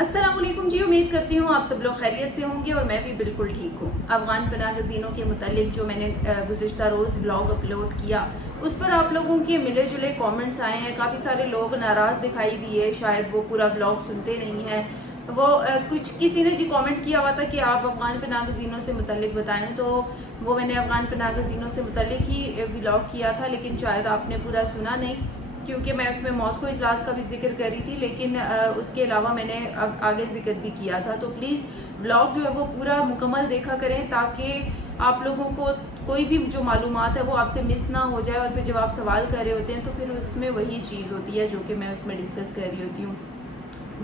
अस्सलाम वालेकुम जी, उम्मीद करती हूँ आप सब लोग खैरियत से होंगे और मैं भी बिल्कुल ठीक हूँ। अफगान पनाह गज़ीनों के मुतालिक जो मैंने गुज़िश्ता रोज़ व्लॉग अपलोड किया, उस पर आप लोगों के मिले जुले कमेंट्स आए हैं। काफ़ी सारे लोग नाराज़ दिखाई दिए, शायद वो पूरा व्लॉग सुनते नहीं हैं। वो कुछ किसी ने जी कमेंट किया हुआ था कि आप अफगान पनाह गज़ीनों से मुतालिक बताएं, तो वो मैंने अफगान पनाह गज़ीनों से मुतालिक ही व्लॉग किया था, लेकिन शायद आपने पूरा सुना नहीं क्योंकि मैं उसमें मॉस्को इजलास का भी जिक्र करी थी, लेकिन उसके अलावा मैंने अब आगे जिक्र भी किया था। तो प्लीज़ व्लॉग जो है वो पूरा मुकम्मल देखा करें ताकि आप लोगों को कोई भी जो मालूमात है वो आपसे मिस ना हो जाए, और फिर जब आप सवाल कर रहे होते हैं तो फिर उसमें वही चीज़ होती है जो कि मैं उसमें डिस्कस कर रही होती हूँ।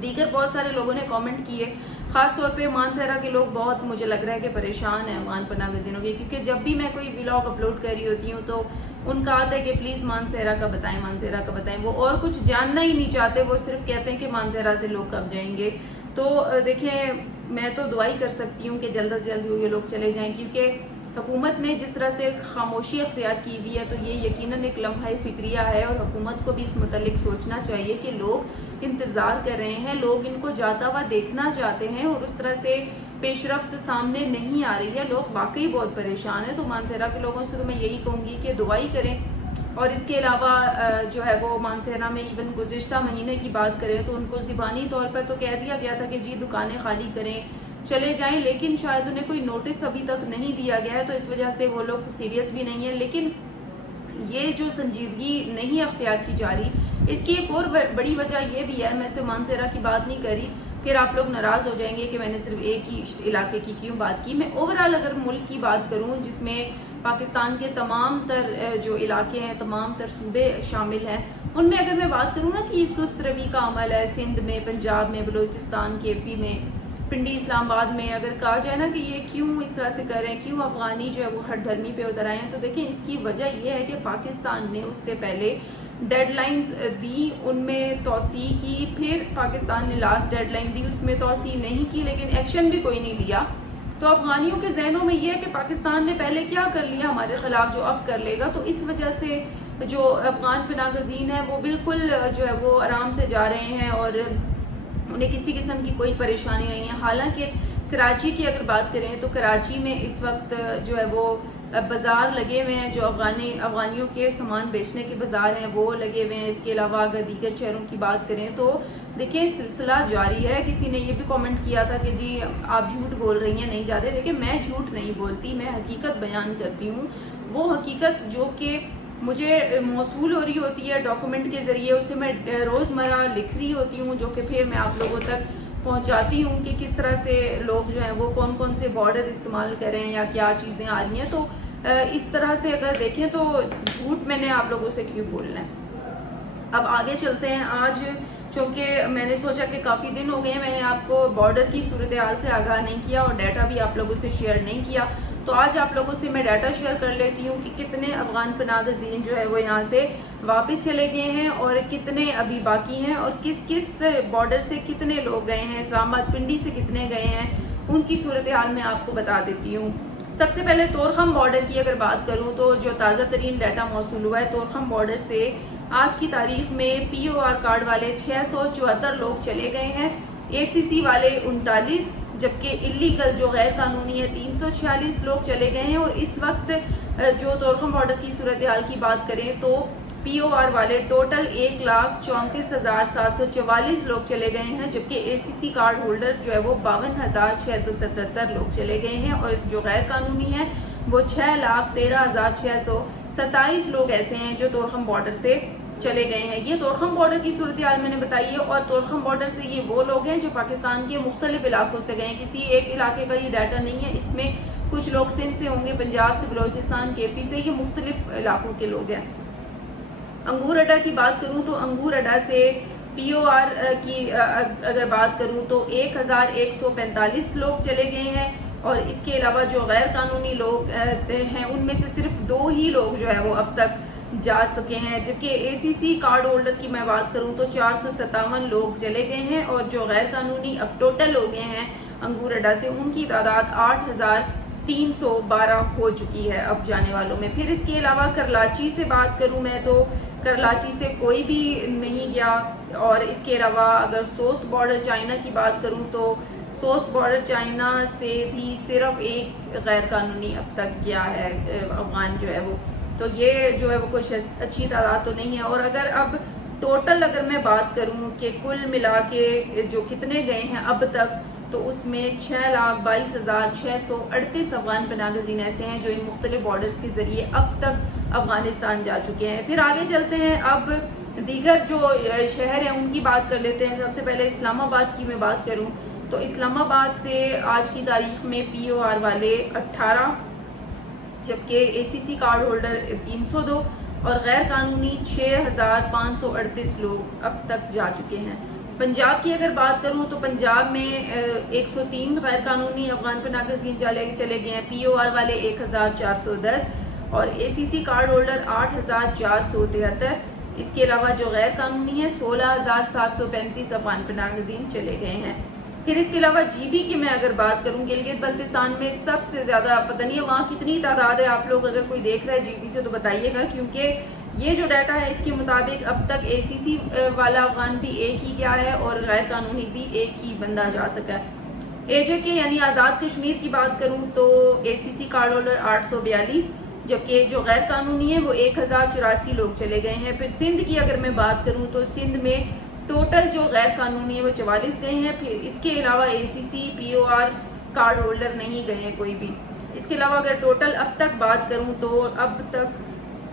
दीगर बहुत सारे लोगों ने कमेंट किए, ख़ास तौर पे मानसहरा के लोग बहुत मुझे लग रहा है कि परेशान हैं अफगान पनाह गज़ीनों के, क्योंकि जब भी मैं कोई व्लॉग अपलोड कर रही होती हूँ तो उनका आता है कि प्लीज़ मानसहरा का बताएं, मानसहरा का बताएं। वो और कुछ जानना ही नहीं चाहते, वो सिर्फ कहते हैं कि मानसहरा से लोग कब जाएंगे। तो देखें, मैं तो दुआ ही कर सकती हूँ कि जल्द से जल्द ये लोग चले जाएं, क्योंकि हुकूमत ने जिस तरह से खामोशी अख्तियार की हुई है तो ये यकीनन एक लम्हा फिक्रिया है, और हुकूमत को भी इस मुतल्लिक सोचना चाहिए कि लोग इंतज़ार कर रहे हैं, लोग इनको जाता हुआ देखना चाहते हैं, और उस तरह से पेशरफ्त सामने नहीं आ रही है। लोग वाकई बहुत परेशान हैं। तो मानसहरा के लोगों से तो मैं यही कहूँगी कि दुआ ही करें। और इसके अलावा जो है वो मानसहरा में इवन गुज़िश्ता महीने की बात करें तो उनको ज़बानी तौर पर तो कह दिया गया था कि जी दुकानें खाली करें, चले जाएं, लेकिन शायद उन्हें कोई नोटिस अभी तक नहीं दिया गया है, तो इस वजह से वो लोग सीरियस भी नहीं है। लेकिन ये जो संजीदगी नहीं अख्तियार की जा रही, इसकी एक और बड़ी वजह यह भी है, मैं सिर्फ मानसहरा की बात नहीं करी, फिर आप लोग नाराज़ हो जाएंगे कि मैंने सिर्फ एक ही इलाके की क्यों बात की। मैं ओवरऑल अगर मुल्क की बात करूं जिसमें पाकिस्तान के तमाम तर जो इलाके हैं, तमाम तर सूबे शामिल हैं, उनमें अगर मैं बात करूं ना कि सुस्त रवि का अमल है सिंध में, पंजाब में, बलूचिस्तान, KP में, पिंडी, इस्लामाबाद में, अगर कहा जाए ना कि ये क्यों इस तरह से कर रहे हैं, क्यों अफगानी जो है वो हर धर्मी पे उतर आए हैं, तो देखिए इसकी वजह यह है कि पाकिस्तान ने उससे पहले डेडलाइंस दी, उनमें तोसी की, फिर पाकिस्तान ने लास्ट डेडलाइन दी, उसमें तोसी नहीं की, लेकिन एक्शन भी कोई नहीं लिया। तो अफगानियों के जहनों में यह है कि पाकिस्तान ने पहले क्या कर लिया हमारे खिलाफ, जो अब कर लेगा। तो इस वजह से जो अफगान पनाह गज़ीन है वो बिल्कुल जो है वो आराम से जा रहे हैं और उन्हें किसी किस्म की कोई परेशानी नहीं है। हालांकि कराची की अगर बात करें तो कराची में इस वक्त जो है वो बाज़ार लगे हुए हैं, जो अफगानियों के सामान बेचने के बाज़ार हैं वो लगे हुए हैं। इसके अलावा अगर दीगर शहरों की बात करें तो देखिए सिलसिला जारी है। किसी ने ये भी कमेंट किया था कि जी आप झूठ बोल रही हैं, नहीं जाते। देखिए मैं झूठ नहीं बोलती, मैं हकीकत बयान करती हूँ। वो हकीकत जो कि मुझे मौसूल हो रही होती है डॉक्यूमेंट के ज़रिए, उसे मैं रोज़मर्रा लिख रही होती हूँ, जो कि फिर मैं आप लोगों तक पहुँचाती हूँ कि किस तरह से लोग जो हैं वो कौन कौन से बॉर्डर इस्तेमाल करें या क्या चीज़ें आ रही हैं। तो इस तरह से अगर देखें तो झूठ मैंने आप लोगों से क्यों बोलना है। अब आगे चलते हैं। आज चूँकि मैंने सोचा कि काफ़ी दिन हो गए हैं मैंने आपको बॉर्डर की सूरत हाल से आगाह नहीं किया और डाटा भी आप लोगों से शेयर नहीं किया, तो आज आप लोगों से मैं डाटा शेयर कर लेती हूँ कि कितने अफगान पनाह गज़ीन जो है वो यहाँ से वापस चले गए हैं और कितने अभी बाकी हैं, और किस किस बॉर्डर से कितने लोग गए हैं, इस्लामाबाद पिंडी से कितने गए हैं, उनकी सूरत हाल मैं आपको बता देती हूँ। सबसे पहले तोरखम बॉर्डर की अगर बात करूँ तो जो ताज़ा तरीन डाटा मौसूल हुआ है, तोरखम बॉर्डर से आज की तारीख में POR कार्ड वाले 674 लोग चले गए हैं, ACC वाले 39, जबकि इलीगल जो गैर कानूनी है 346 लोग चले गए हैं। और इस वक्त जो तोरखम बॉर्डर की सूरत हाल की बात करें तो POR वाले टोटल 1,34,744 लोग चले गए हैं, जबकि ACC कार्ड होल्डर जो है वो 52,677 लोग चले गए हैं, और जो गैर कानूनी है वो 6,13,627 लोग ऐसे हैं जो तोरखम बॉर्डर से चले गए हैं। ये तोरखम बॉर्डर की सूरत हाल मैंने बताई है, और तोरखम बॉर्डर से ये वो लोग हैं जो पाकिस्तान के मुख्तलिफ इलाकों से गए हैं, किसी एक इलाके का ये डाटा नहीं है। इसमें कुछ लोग सिंध से होंगे, पंजाब से, बलूचिस्तान, KP से, ये मुख्तलिफ इलाकों के लोग हैं। अंगूर अड्डा की बात करूं तो अंगूर अड्डा से POR की अगर बात करूं तो 1,145 लोग चले गए हैं, और इसके अलावा जो गैर कानूनी लोग हैं उनमें से सिर्फ 2 ही लोग जो है वो अब तक जा सके हैं, जबकि ACC कार्ड होल्डर की मैं बात करूं तो 457 लोग चले गए हैं, और जो गैर कानूनी अब टोटल हो गए हैं अंगूर अड्डा से उनकी तादाद 8,312 हो चुकी है अब जाने वालों में। फिर इसके अलावा कराची से बात करूं मैं तो کراچی سے کوئی بھی نہیں گیا. اور اس کے علاوہ اگر سوست بارڈر چائنا کی بات کروں تو سوست بارڈر چائنا سے بھی صرف ایک غیر قانونی اب تک گیا ہے افغان جو ہے وہ. تو یہ جو ہے وہ کچھ اچھی تعداد تو نہیں ہے. اور اگر اب ٹوٹل اگر میں بات کروں کہ کل ملا کے جو کتنے گئے ہیں اب تک, تو اس میں 6,22,638 افغان پناہ گزین ایسے ہیں جو ان مختلف بارڈرز کے ذریعے اب تک افغانستان جا چکے ہیں. پھر آگے چلتے ہیں, اب دیگر جو شہر ہیں ان کی بات کر لیتے ہیں. سب سے پہلے اسلام آباد کی میں بات کروں تو اسلام آباد سے آج کی تاریخ میں POR والے 18, جبکہ ACC کارڈ ہولڈر 302 اور غیر قانونی 6,538 لوگ اب تک جا چکے ہیں. پنجاب کی اگر بات کروں تو پنجاب میں 103 غیر قانونی افغان پناہ گزین چلے گئے ہیں, POR والے 1,410 اور ACC کارڈ ہولڈر 8,473. اس کے علاوہ جو غیر قانونی ہے 16,735 افغان پناہ گزین چلے گئے ہیں. پھر اس کے علاوہ GB کی میں اگر بات کروں, گلگت بلتستان میں سب سے زیادہ, پتہ نہیں وہاں کتنی تعداد ہے, آپ لوگ اگر کوئی دیکھ رہا ہے GB سے تو بتائیے گا, کیونکہ یہ جو ڈیٹا ہے اس کے مطابق اب تک ACC والا افغان بھی ایک ہی گیا ہے اور غیر قانونی بھی ایک ہی بندہ جا سکا ہے. AJK یعنی آزاد کشمیر کی بات کروں تو ACC کارڈ ہولڈر 842, جبکہ جو غیر قانونی ہے وہ 1,084 لوگ چلے گئے ہیں. پھر سندھ کی اگر میں بات کروں تو سندھ میں ٹوٹل جو غیر قانونی ہے وہ 44 گئے ہیں. پھر اس کے علاوہ ACC POR کارڈ ہولڈر نہیں گئے ہیں کوئی بھی. اس کے علاوہ اگر ٹوٹل اب تک بات کروں تو اب تک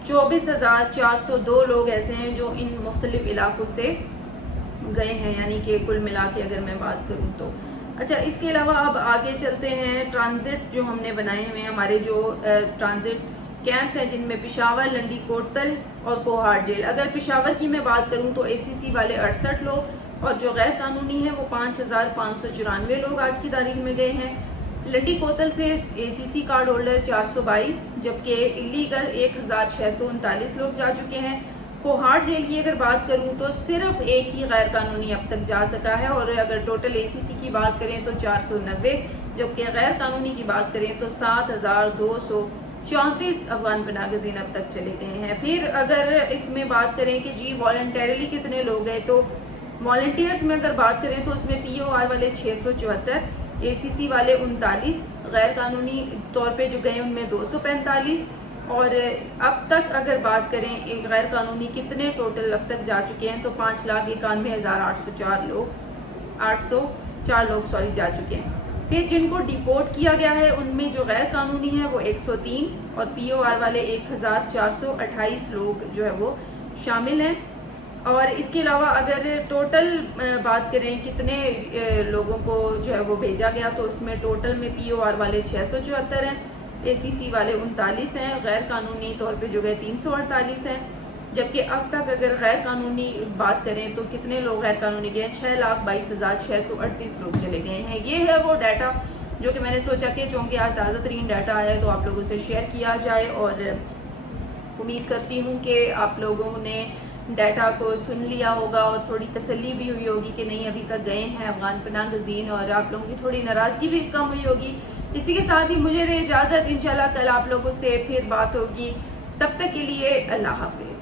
24,402 لوگ ایسے ہیں جو ان مختلف علاقوں سے گئے ہیں, یعنی کہ کل ملا کے اگر میں بات کروں تو. اچھا, اس کے علاوہ اب آگے چلتے ہیں. ٹرانزٹ جو ہم نے بنائے ہوئے ہیں, ہمارے جو ٹرانزٹ کیمپس ہیں جن میں پشاور, لنڈی کوٹل اور کوہاڑ جیل. اگر پشاور کی میں بات کروں تو ACC والے 68 لوگ اور جو غیر قانونی ہے وہ 5,594 لوگ آج کی تاریخ میں گئے ہیں. لنڈی کوتل سے ACC کارڈ ہولڈر 422, جبکہ الیگل 1,639 لوگ جا چکے ہیں. کوہاڑ جیل کی اگر بات کروں تو صرف ایک ہی غیر قانونی اب تک جا سکا ہے, اور اگر ٹوٹل ACC کی بات کریں تو 490, جبکہ غیر قانونی کی بات کریں تو 7,234 افغان پناہ گزین اب تک چلے گئے ہیں. پھر اگر اس میں بات کریں کہ جی والنٹیرلی کتنے لوگ گئے, تو والنٹیئرز میں اگر بات کریں تو اس میں POR والے 674, ACC والے 39, غیر قانونی طور پہ جو گئے ان میں 245, اور اب تک اگر بات کریں ایک غیر قانونی کتنے ٹوٹل اب تک جا چکے ہیں تو 5,91,804 لوگ جا چکے ہیں. پھر جن کو ڈیپورٹ کیا گیا ہے ان میں جو غیر قانونی ہے وہ 103 اور POR والے 1,428 لوگ جو ہے وہ شامل ہیں. اور اس کے علاوہ اگر ٹوٹل بات کریں کتنے لوگوں کو جو ہے وہ بھیجا گیا تو اس میں ٹوٹل میں POR والے 674 ہیں, ACC والے 39 ہیں, غیر قانونی طور پہ جو گئے 348 ہیں. جبکہ اب تک اگر غیر قانونی بات کریں تو کتنے لوگ غیر قانونی گئے, 6,22,638 لوگ چلے گئے ہیں. یہ ہے وہ ڈیٹا جو کہ میں نے سوچا کہ چونکہ آج تازہ ترین ڈیٹا آیا ہے تو آپ لوگوں سے شیئر کیا جائے, اور امید کرتی ہوں کہ آپ لوگوں نے ڈیٹا کو سن لیا ہوگا اور تھوڑی تسلی بھی ہوئی ہوگی کہ نہیں ابھی تک گئے ہیں افغان پناہ گزین, اور آپ لوگوں کی تھوڑی ناراضگی بھی کم ہوئی ہوگی. اسی کے ساتھ ہی مجھے دے اجازت, انشاءاللہ کل آپ لوگوں سے پھر بات ہوگی. تب تک کے لیے اللہ حافظ.